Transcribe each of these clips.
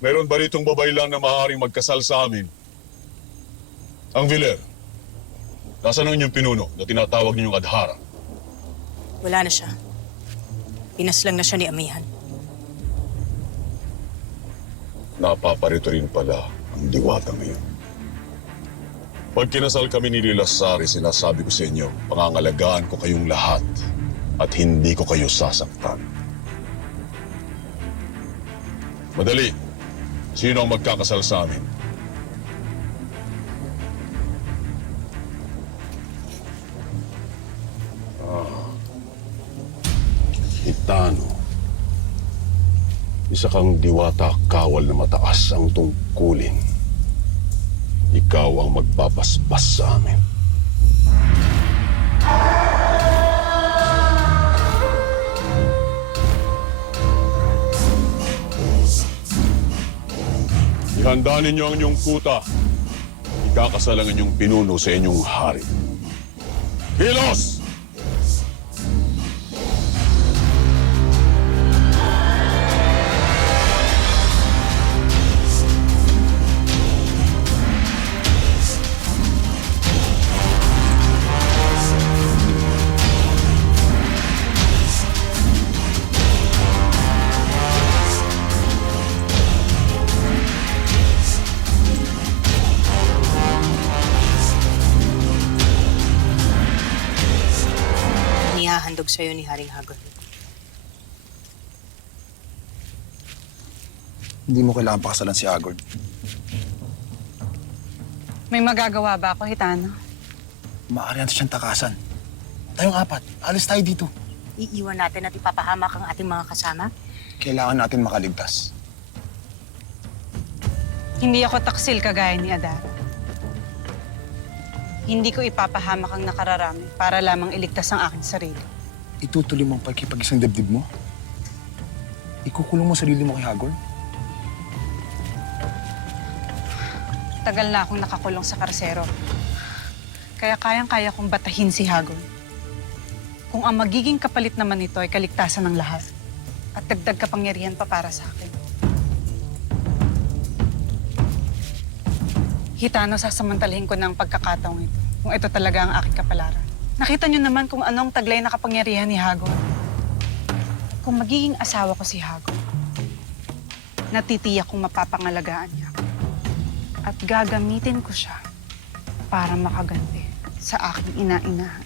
Meron ba ritong babae lang na maaaring magkasal sa amin? Ang Villar. Nasaan ang inyong pinuno na tinatawag ninyong Adhara? Wala na siya. Pinaslang na siya ni Amihan. Napaparito rin pala ang diwata ngayon. Pag kinasal kami ni Lila Sari, sinasabi ko sa inyo, pangangalagaan ko kayong lahat at hindi ko kayo sasaktan. Madali. Sino ang magkakasal sa amin? Hitano. Isa kang diwata kawal na mataas ang tungkulin. Ikaw ang magpapaspas sa amin. Ihanda ninyo ang inyong kuta. Ikakasal ang inyong pinuno sa inyong hari. Kilos! Inihahandog sa'yo ni Haring Hagon. Hindi mo kailangan pakasalan si Agord. May magagawa ba ako, Hitano? Maaari natin siyang takasan. Tayong apat, alis tayo dito. Iiwan natin at ipapahamak ang ating mga kasama? Kailangan natin makaligtas. Hindi ako taksil kagaya ni Adara. Hindi ko ipapahamak ang nakararami para lamang iligtas ang aking sarili. Itutuloy mo ang pagkipag-isang dibdib mo? Ikukulong mo sarili mo kay Hagor? Tagal na akong nakakulong sa karsero. Kaya kayang-kaya kong batahin si Hagon. Kung ang magiging kapalit naman nito ay kaligtasan ng lahat at dagdag kapangyarihan pa para sa akin. Hitano, sasamantalahin ko na ang pagkakataong ito kung ito talaga ang aking kapalaran. Nakita niyo naman kung anong taglay na kapangyarihan ni Hagon. Kung magiging asawa ko si Hagon, natitiyak kong mapapangalagaan niya ako. At gagamitin ko siya para makaganti sa aking ina-inahan.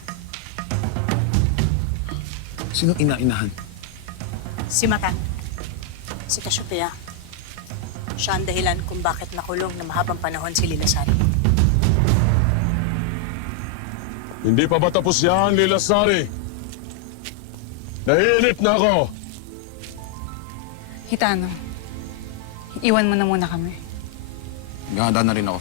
Sinong ina-inahan? Si Matan. Si Cassiopeia. Siya ang dahilan kung bakit nakulong na mahabang panahon si Lilasari. Hindi pa ba tapos yan, Lila Sari? Nahiinip na ako! Hitano, iwan mo na muna kami. Ganda na rin ako.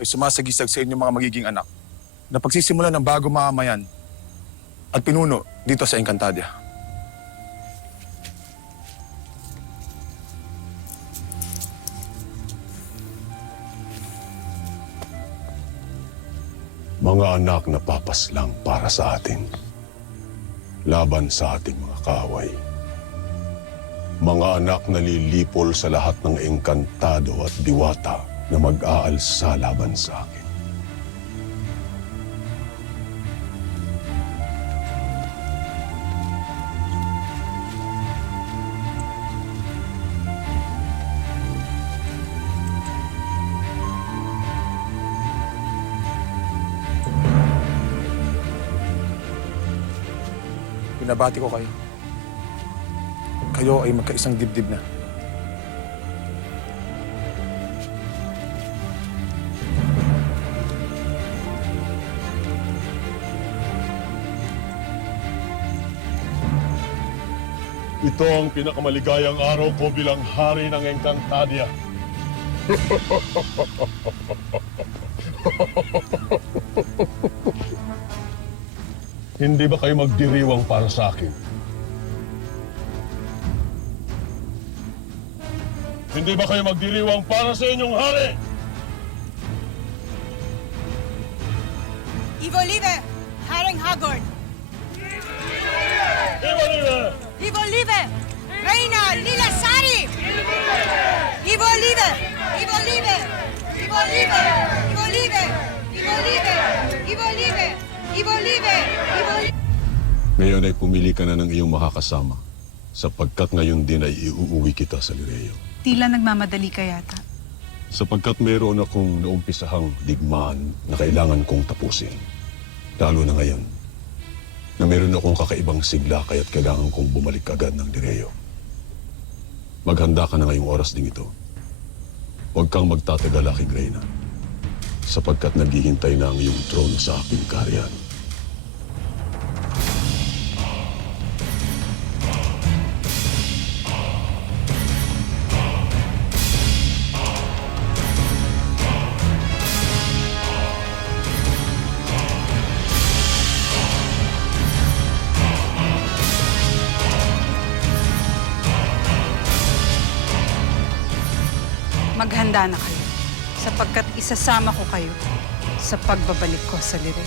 Ay sumasagisag sa inyo mga magiging anak na pagsisimula ng bago mamamayan at pinuno dito sa Encantadia. Mga anak na papaslang para sa atin. Laban sa ating mga kaaway. Mga anak na lilipol sa lahat ng engkantado at diwata na mag-aalsa laban sa akin. Binabati ko kayo. Kayo ay magkaisang dibdib na. Ito ang pinakamaligayang araw ko bilang hari ng Encantadia. Hindi ba kayo magdiriwang para sa akin? Hindi ba kayo magdiriwang para sa inyong hari? Ivo Live! Haring Hagorn! Ivo Live! Reina Lilasari! Ivo Live! Ivo Live! Ivo Live! Ivo Live! Ivo Live! Ivo Live! Ivo Live! Ivo Live! Ngayon ay pumili ka na ng iyong makakasama sapagkat ngayon din ay iuuwi kita sa Lireo. Tila nagmamadali ka yata. Sapagkat mayroon akong naumpisahang digmaan na kailangan kong tapusin. Lalo na ngayon na mayroon akong kakaibang sigla kaya't kailangan kong bumalik agad ng Lireo. Maghanda ka na ngayong oras ding ito. Huwag kang magtatagal, aking Reyna, sapagkat naghihintay na ang iyong trono sa aking kaharian. Maghanda na kayo sapagkat isasama ko kayo sa pagbabalik ko sa Lireo.